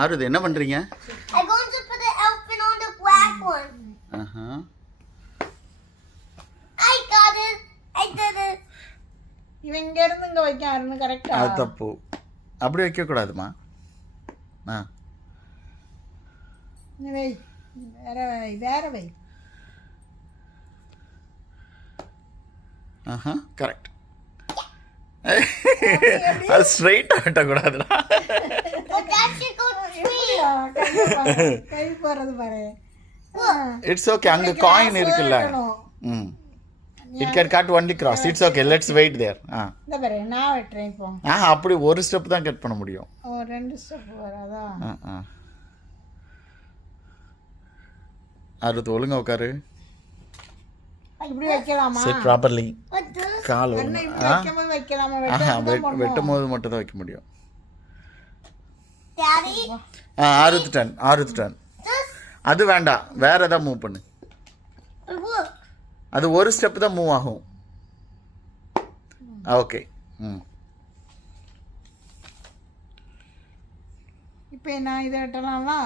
ஆறுது என்ன பண்றீங்க? I'm going to put the elephant on the black one. I got it. I did it. இவன் இங்க இருந்து இங்க வைக்க கரெக்டா? அது தப்பு. அப்படி வைக்க கூடாதுமா. வை. வேற வை. கரெக்ட். அது ஸ்ட்ரைட்டா வெட்ட கூடாதுடா. But that should go tree. கை போறது பாரு. It's okay. அங்க காயின் இருக்குல்ல. It can cut only cross. It's okay. Let's wait there. இந்த பாரு நான் வெட்றேன் இப்போ. அப்படி ஒரு ஸ்டெப் தான் கட் பண்ண முடியும். ரெண்டு ஸ்டெப் வராதா? ஆறுது ஒழுங்கா உட்காரு. இப்படி வைக்கலாமா? Sit properly. What does? கால் அண்ணா இப்படி வைக்காம வைக்கலாமா? வெட்டும்போது மட்டும் தான் வைக்க முடியும். Daddy? ஆறுது டன். அது வேண்டாம். வேற ஏதாவது மூவ் பண்ணு. Look. அது ஒரு ஸ்டெப் தான் மூவ் ஆகும். ஓகே. இப்போ நான் இதை வெட்டலாமா?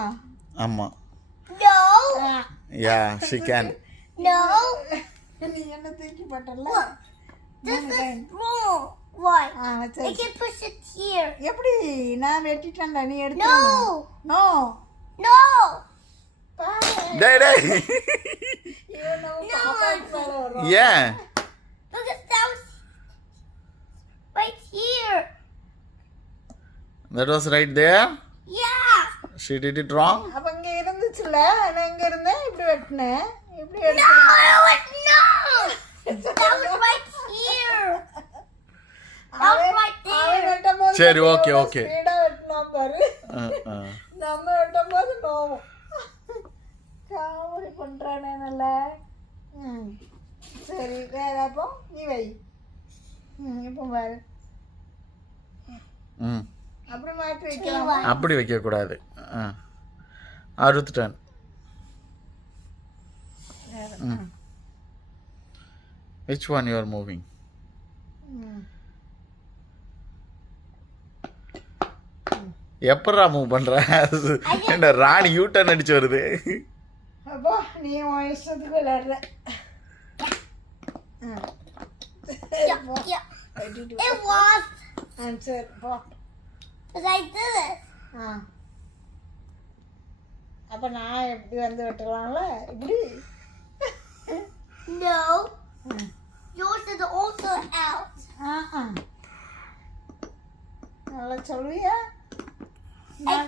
ஆமா. No. Yeah she can. No. நீ என்ன தூக்கி போட்டல? Look. This is wrong. Why? I சரி. can push it here. எப்படி நான் வெட்டிட்டேன்டா நீ எடுத்து? No. நோ. No. டேய் ஏன்? Because that was right here. That was right there. Yeah. She did it wrong. அப்ப இங்க இருந்துச்சுல நான் இங்க இருந்தேன் இப்படி வெட்டினேன். இப்படி No, எடுத்து no. That was right here. That was right there. சரி, okay. ஸ்பீடா வெட்டலாம் பாரு. நம்ம வெட்டும்போது நோவும். காமெடி பண்றானே நல்லா. சரி வேற அப்போ நீ வை. இப்போ பாரு. அப்படி மாற்றி வைக்கலாமா? அப்படி வைக்க கூடாது. அறுத்துட்டேன். Which one you are moving? எப்படா மூவ் பண்ற? என்ன ராணி யூ டர்ன் அடிச்சு வருது. அப்போ நீ உன் இஷ்டத்துக்கு விளையாடுற. Yeah. It was. சரி போ. Because I did it. அப்போ நான் எப்படி வந்து வெட்டலாம்ல இப்படி? No. Yours is also out. நல்லா சொல்லுவியா?